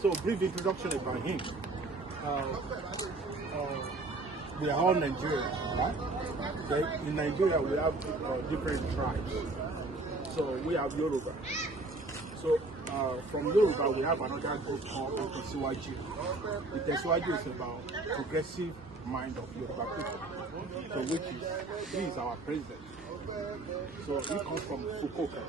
So, brief introduction about him. We are all Nigerians, right? Okay. In Nigeria, we have different tribes. So we have Yoruba. So from Yoruba, we have another group called Itesiwaju. Itesiwaju is about progressive mind of Yoruba people. So he is our president. So he comes from Fukuoka.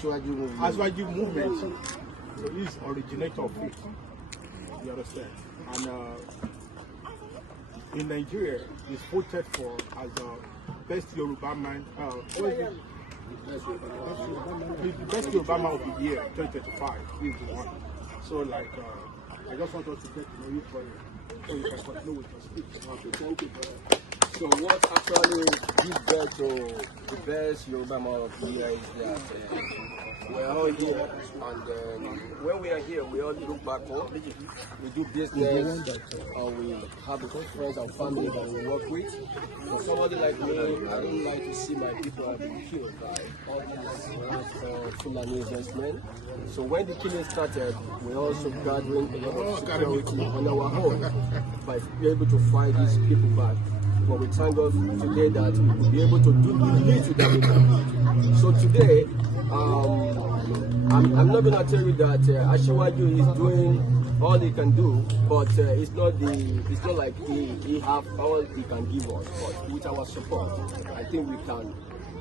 So Aswaju movement. So he's originator of it. You understand? And in Nigeria, he's voted for as a best Yoruba man. The best Yoruba man of the year, 2025. He's the one. So like, I just want us to get to know you for you, so you can continue with your speech. Okay, thank you, brother. So what actually gives birth to the best Yoruba man of the year is that we're all here, and when we are here, we all look back home. We do business, we have the close friends and family that we work with. For somebody like me, I don't like to see my people have been killed by all these Fulani investment. So when the killing started, we're also gathering a lot of security on our own by being able to fight these people back. But we thank God today that we will be able to do the little that we can do. So today, I'm not going to tell you that Asiwaju is doing all he can do, but it's not like he have all he can give us. But with our support, I think we can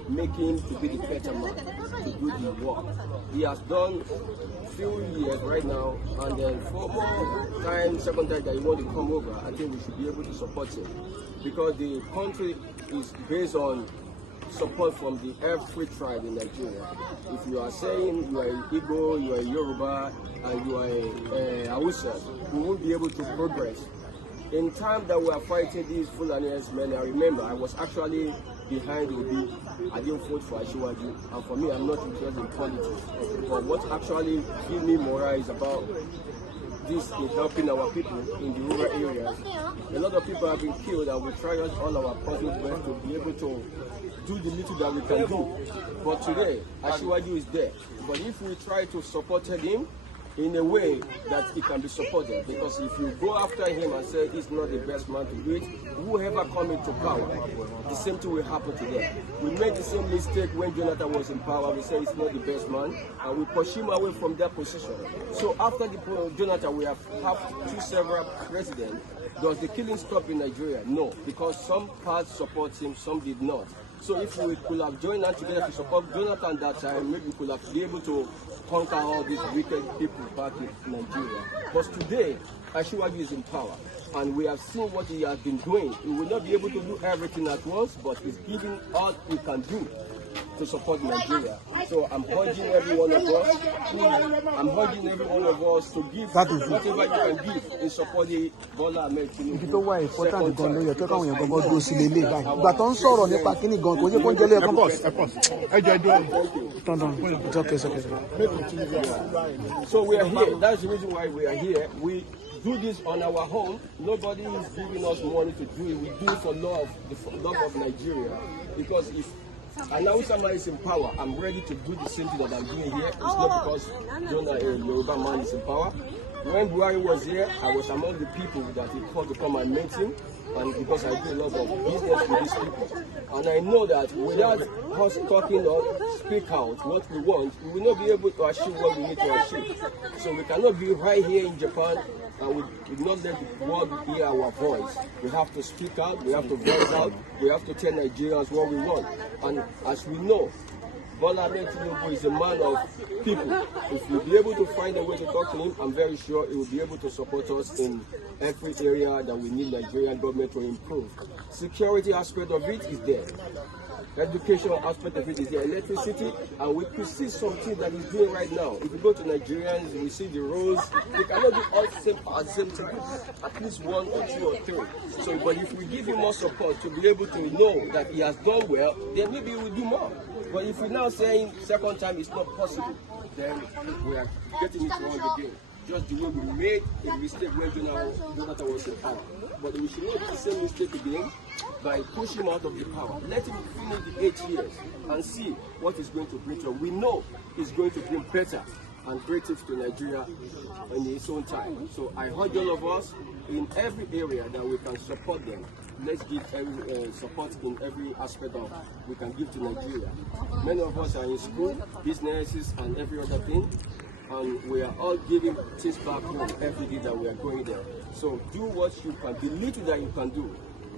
make him to be the better man to do the work. He has done few years right now, and then for more time, second time that he want to come over, I think we should be able to support him, because the country is based on support from every tribe in Nigeria. If you are saying you are an Igbo, you are a Yoruba, and you are a Hausa, we won't be able to progress. In time that we are fighting these Fulani men, I remember I was actually behind Obi. I didn't vote for Asiwaju, and for me, I'm not interested in politics. But what actually gives me morale is about this in helping our people in the rural areas. A lot of people have been killed, and we try all our possible best to be able to do the little that we can do. But today, Asiwaju is there. But if we try to support him in a way that he can be supported, because if you go after him and say he's not the best man to do it, whoever comes into power, the same thing will happen to them. We made the same mistake when Jonathan was in power. We said he's not the best man, and we push him away from that position. So after Jonathan, we have several presidents. Does the killing stop in Nigeria? No, because some parts support him, some did not. So if we could have joined hands together to support Jonathan that time, maybe we could have been able to conquer all these wicked people back in Nigeria. But today, Asiwaju is in power, and we have seen what he has been doing. He will not be able to do everything at once, but he's giving all he can do to support Nigeria. So I'm urging every one of us, to give whatever you can give in supporting Bola Ahmed Tinubu. Ibi tó wá important gan ló yẹ kí káwọn èèyàn gbọgbọ dúró sí lélẹ báyìí. Ìgbà tó ń sọ̀rọ̀ nípa kíní gan kò yẹ kó ń jẹlé ẹ̀kọ́ pọ̀. So we are here. That's the reason why we are here. We do this on our own. Nobody is giving us money to do it. We do it for love of Nigeria. Because if an Hausa man is in power, I'm ready to do the same thing that I'm doing here. It's not because Jonah, a Yoruba man, is in power. When Buhari was here, I was among the people that he called to come and meet him, and because I do a lot of business with these people. And I know that without us talking or speak out what we want, we will not be able to achieve what we need to achieve. So we cannot be right here in Japan and we will not let the world hear our voice. We have to speak out, we have to voice out, we have to tell Nigerians what we want. And as we know, Bola Ahmed Tinubu is a man of people. If we'll be able to find a way to talk to him, I'm very sure he will be able to support us in every area that we need Nigerian government to improve. Security aspect of it is there. Educational aspect of it is there. Electricity, and we could see something that he's doing right now. If you go to Nigerians, we see the roads. They cannot do all the same time. At least one or two or three. So, but if we give him more support to be able to know that he has done well, then maybe he will do more. But if we're now saying second time it's not possible, then we are getting it wrong again. just the way we made a mistake when Jonathan was in power. But we should not do the same mistake again by pushing him out of the power. Let him finish the 8 years and see what he's going to bring to us. We know he's going to bring better and great things to Nigeria in his own time. So I urge all of us in every area that we can support them. Let's give every support in every aspect of we can give to Nigeria. Many of us are in school, businesses, and every other thing, and we are all giving things back home every day that we are going there. So do what you can, the little that you can do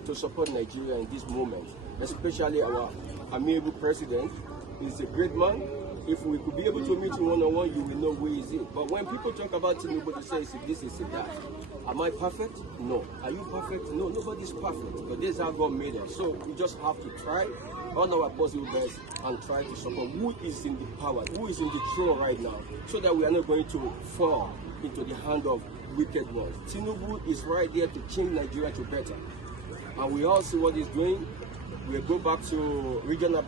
to support Nigeria in this moment, especially our amiable president. He's a great man. If we could be able to meet him one-on-one, you will know who he is. But when people talk about Tinubu, they say, this is that. Am I perfect? No. Are you perfect? No, nobody's perfect. But this is how God made us. So we just have to try all our possible best and try to support who is in the power, who is in the throne right now, so that we are not going to fall into the hand of wicked ones. Tinubu is right there to change Nigeria to better. And we all see what he's doing. We'll go back to regional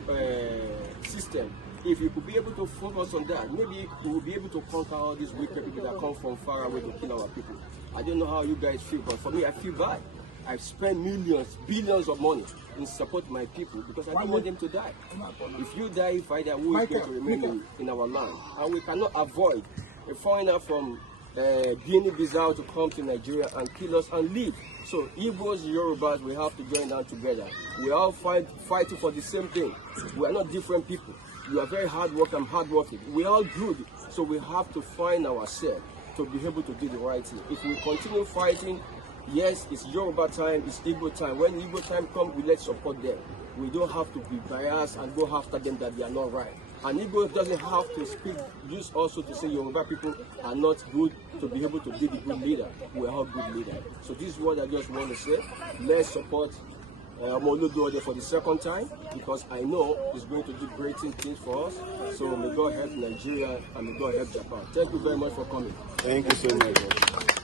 system. If you could be able to focus on that, maybe we will be able to conquer all these wicked people that come from far away to kill our people. I don't know how you guys feel, but for me, I feel bad. I've spent millions, billions of money in support of my people because I don't want them to die. If you die, if I die, who is going to remain in our land? And we cannot avoid a foreigner from Guinea-Bissau to come to Nigeria and kill us and leave. So Igbos, Yorubas, we have to join down together. We all fighting for the same thing. We are not different people. You are very hard working, I'm hard working. We are all good, so we have to find ourselves to be able to do the right thing. If we continue fighting, yes, it's Yoruba time, it's Igbo time. When Igbo time comes, we let's support them. We don't have to be biased and go after them that they are not right. And Igbo doesn't have to speak, use also to say Yoruba people are not good to be able to be the good leader. We are all good leaders. So this is what I just want to say. Let's support Moludo for the second time because I know he's going to do great things for us. So may God help Nigeria and may God help Japan. Thank you very much for coming. Thank you so much.